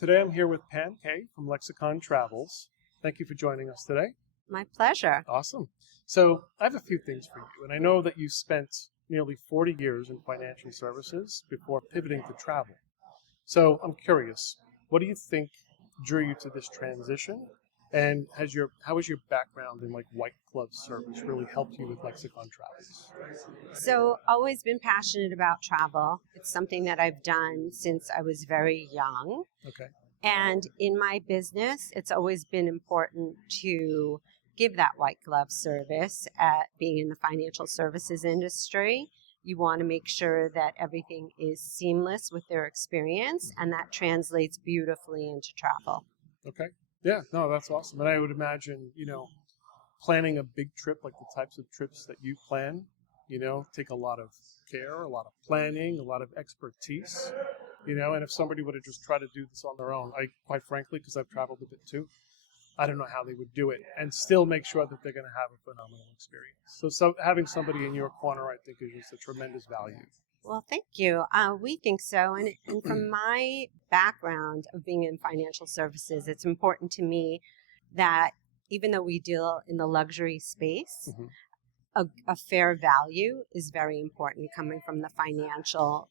Today I'm here with Pam Kaye from Lexicon Travels. Thank you for joining us today. My pleasure. Awesome. So I have a few things for you, and I know that you spent nearly 40 years in financial services before pivoting to travel. So I'm curious, what do you think drew you to this transition? And how has your background in white glove service really helped you with Lexicon Travels? So, always been passionate about travel. It's something that I've done since I was very young. Okay. And in my business, it's always been important to give that white glove service at being in the financial services industry. You want to make sure that everything is seamless with their experience, and that translates beautifully into travel. Okay. Yeah, no, that's awesome. And I would imagine, planning a big trip, like the types of trips that you plan, take a lot of care, a lot of planning, a lot of expertise, and if somebody would have just tried to do this on their own, quite frankly, because I've traveled a bit too, I don't know how they would do it and still make sure that they're going to have a phenomenal experience. So having somebody in your corner, I think, is just a tremendous value. Well, thank you. We think so. And from my background of being in financial services, it's important to me that even though we deal in the luxury space, a fair value is very important coming from the financial,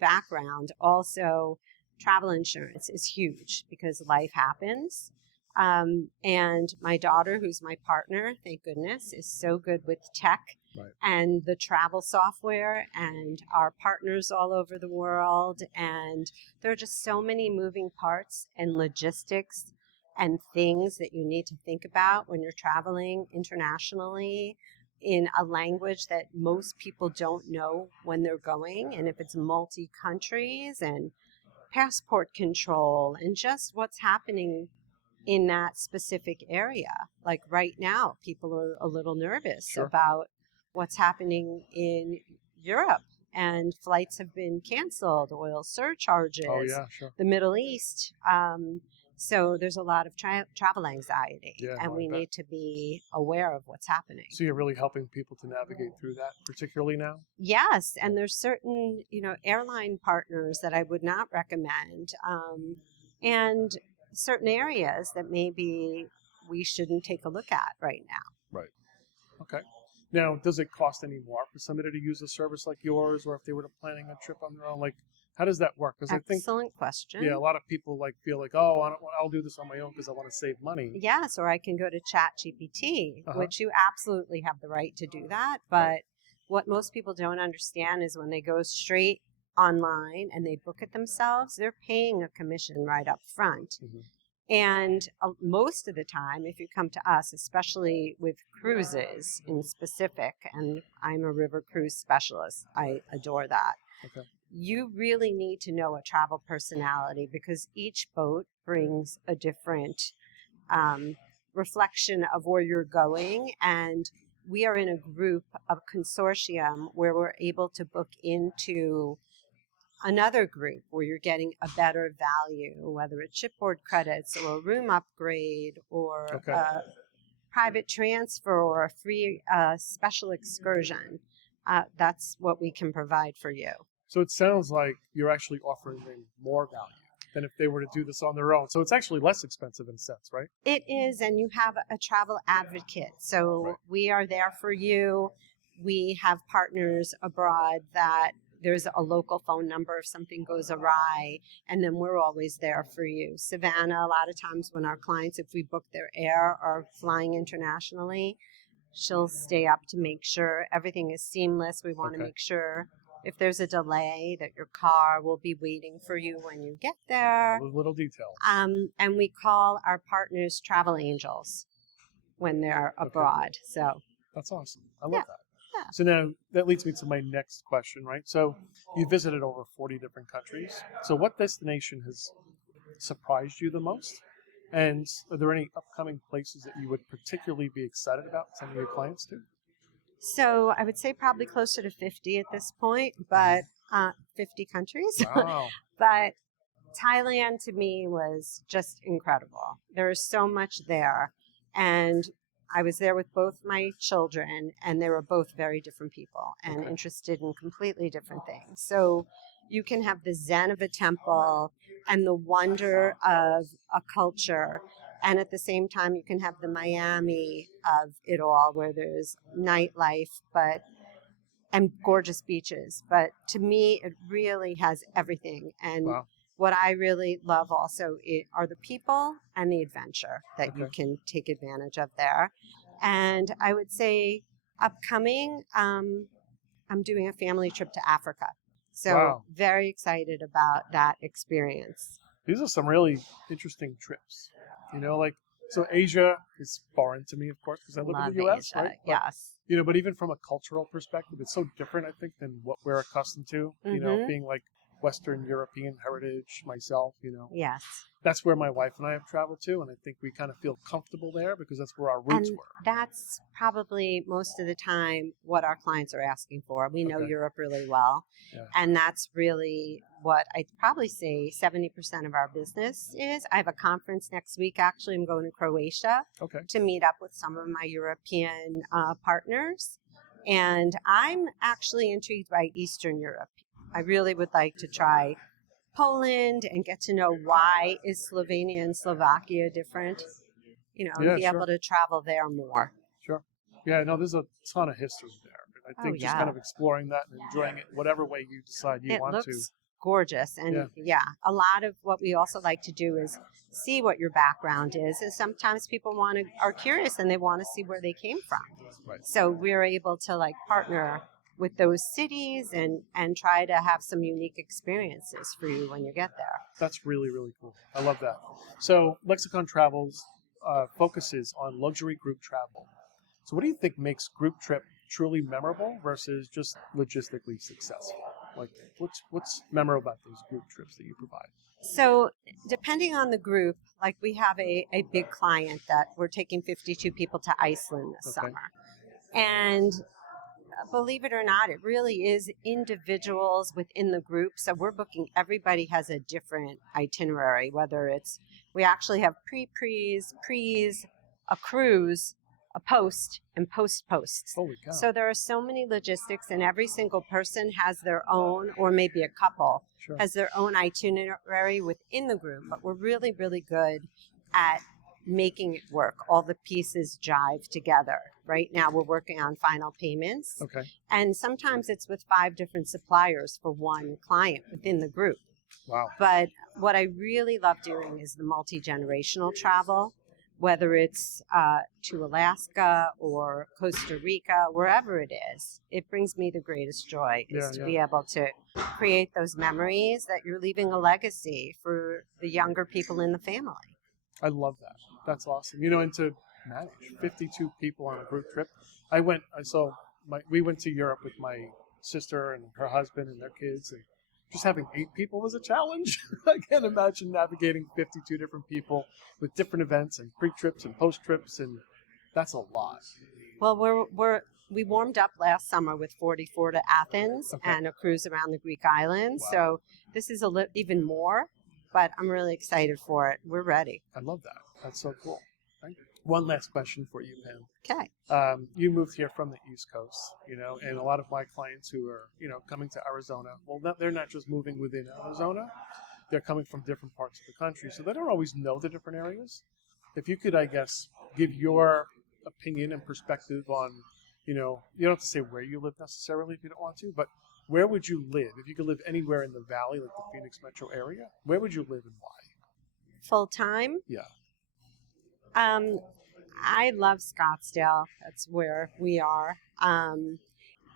background. Also, travel insurance is huge because life happens. And my daughter, who's my partner, thank goodness, is so good with tech and the travel software and our partners all over the world. And there are just so many moving parts and logistics and things that you need to think about when you're traveling internationally in a language that most people don't know when they're going. And if it's multi-countries and passport control and just what's happening in that specific area. Like right now, people are a little nervous about what's happening in Europe, and flights have been canceled, oil surcharges, the Middle East. So there's a lot of travel anxiety, and we need to be aware of what's happening. So you're really helping people to navigate through that, particularly now? Yes, and there's certain, airline partners that I would not recommend, and certain areas that maybe we shouldn't take a look at right now. Right. Okay. Now, does it cost any more for somebody to use a service like yours, or if they were planning a trip on their own? How does that work? Because Excellent question. Yeah, a lot of people feel like, oh, I'll do this on my own because I want to save money. Yes, or I can go to ChatGPT, which you absolutely have the right to do that. But what most people don't understand is when they go straight online and they book it themselves, they're paying a commission right up front. And most of the time, if you come to us, especially with cruises in specific, and I'm a river cruise specialist, I adore that. You really need to know a travel personality because each boat brings a different reflection of where you're going. And we are in a group of consortium where we're able to book into another group where you're getting a better value, whether it's shipboard credits or a room upgrade or a private transfer or a free special excursion. That's what we can provide for you. So it sounds like you're actually offering them more value than if they were to do this on their own. So it's actually less expensive in a sense, right? It is, and you have a travel advocate. So we are there for you. We have partners abroad that there's a local phone number if something goes awry, and then we're always there for you. Savannah, a lot of times when our clients, if we book their air or flying internationally, she'll stay up to make sure everything is seamless. We want to make sure if there's a delay that your car will be waiting for you when you get there. Those little details. And we call our partners travel angels when they're abroad. So that's awesome. I love that. Yeah. So now that leads me to my next question, right? So you visited over 40 different countries. So what destination has surprised you the most? And are there any upcoming places that you would particularly be excited about sending your clients to? So I would say probably closer to 50 at this point, but 50 countries. Wow. But Thailand to me was just incredible. There is so much there. And I was there with both my children, and they were both very different people and interested in completely different things. So you can have the zen of a temple and the wonder of a culture. And at the same time, you can have the Miami of it all, where there's nightlife, and gorgeous beaches. But to me, it really has everything. And Wow. what I really love also are the people and the adventure that you Okay. can take advantage of there. And I would say upcoming, I'm doing a family trip to Africa. So Wow. very excited about that experience. These are some really interesting trips. Like, so Asia is foreign to me, of course, because I live Love in the U.S., Asia. right? But, Yes. but even from a cultural perspective, it's so different, I think, than what we're accustomed to, being like Western European heritage myself. Yes. That's where my wife and I have traveled to, and I think we kind of feel comfortable there because that's where our roots And were. that's probably most of the time what our clients are asking for. We know Okay. Europe really well. Yeah. And that's really what I'd probably say 70% of our business is. I have a conference next week. Actually, I'm going to Croatia Okay. to meet up with some of my European partners. And I'm actually intrigued by Eastern Europe. I really would like to try Poland and get to know why is Slovenia and Slovakia different, and be able to travel there more. Sure. Yeah, no, there's a ton of history there. And I think just kind of exploring that and enjoying it whatever way you decide you want to. It looks gorgeous. And a lot of what we also like to do is see what your background is. And sometimes people are curious and they want to see where they came from. Right. So we're able to partner with those cities and try to have some unique experiences for you when you get there. That's really, really cool. I love that. So Lexicon Travels focuses on luxury group travel. So what do you think makes group trip truly memorable versus just logistically successful? Like, what's memorable about those group trips that you provide? So depending on the group, like we have a big client that we're taking 52 people to Iceland this summer. And believe it or not, it really is individuals within the group. So we're booking, everybody has a different itinerary, whether we actually have pre's, a cruise, a post, and posts. Holy cow. So there are so many logistics, and every single person has their own, or maybe a couple, has their own itinerary within the group. But we're really, really good at making it work. All the pieces jive together. Right now we're working on final payments. Okay. And sometimes it's with 5 different suppliers for one client within the group. Wow. But what I really love doing is the multi-generational travel, whether it's to Alaska or Costa Rica, wherever it is. It brings me the greatest joy to be able to create those memories that you're leaving a legacy for the younger people in the family. I love that. That's awesome. And to manage 52 people on a group trip. We went to Europe with my sister and her husband and their kids, and just having 8 people was a challenge. I can't imagine navigating 52 different people with different events and pre-trips and post-trips, and that's a lot. Well, we warmed up last summer with 44 to Athens and a cruise around the Greek islands. Wow. So this is even more, but I'm really excited for it. We're ready. I love that. That's so cool. Thank you. One last question for you, Pam. Okay. You moved here from the East Coast, and a lot of my clients who are, coming to Arizona, they're not just moving within Arizona, they're coming from different parts of the country, so they don't always know the different areas. If you could, I guess, give your opinion and perspective on, you don't have to say where you live necessarily if you don't want to, but where would you live? If you could live anywhere in the valley, like the Phoenix metro area, where would you live and why? Full time? Yeah. I love Scottsdale. That's where we are.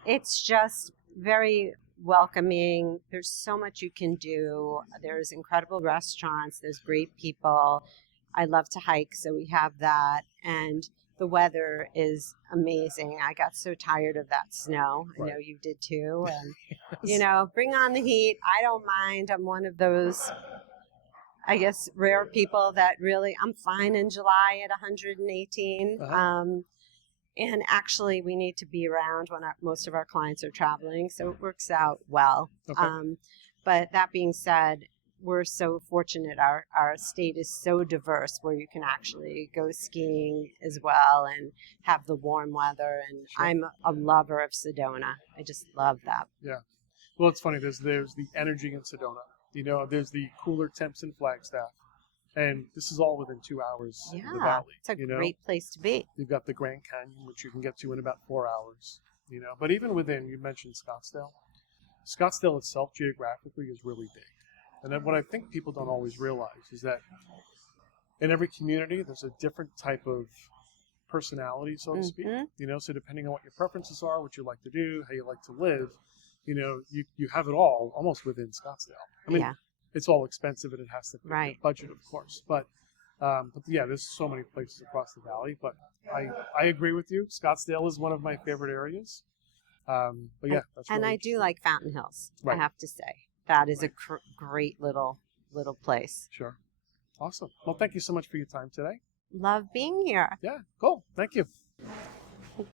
It's just very welcoming. There's so much you can do. There's incredible restaurants. There's great people. I love to hike, so we have that. And the weather is amazing. I got so tired of that snow. I know you did too. And, bring on the heat. I don't mind. I'm one of those, I guess, rare people that really, I'm fine in July at 118. And actually, we need to be around when most of our clients are traveling, so it works out well. Okay. But that being said, we're so fortunate. Our state is so diverse where you can actually go skiing as well and have the warm weather. And I'm a lover of Sedona. I just love that. Yeah. Well, it's funny. There's the energy in Sedona. There's the cooler temps in Flagstaff, and this is all within 2 hours of the Yeah, valley. it's a great place to be. You've got the Grand Canyon, which you can get to in about 4 hours. But even within, you mentioned Scottsdale. Scottsdale itself, geographically, is really big. And then what I think people don't always realize is that in every community, there's a different type of personality, so to speak. So depending on what your preferences are, what you like to do, how you like to live, you have it all almost within Scottsdale. I mean, it's all expensive and it has to fit your budget, of course. But yeah, there's so many places across the valley. But I agree with you. Scottsdale is one of my favorite areas. But yeah, that's really and I do like Fountain Hills. Right. I have to say that is a great little place. Sure. Awesome. Well, thank you so much for your time today. Love being here. Yeah, cool. Thank you.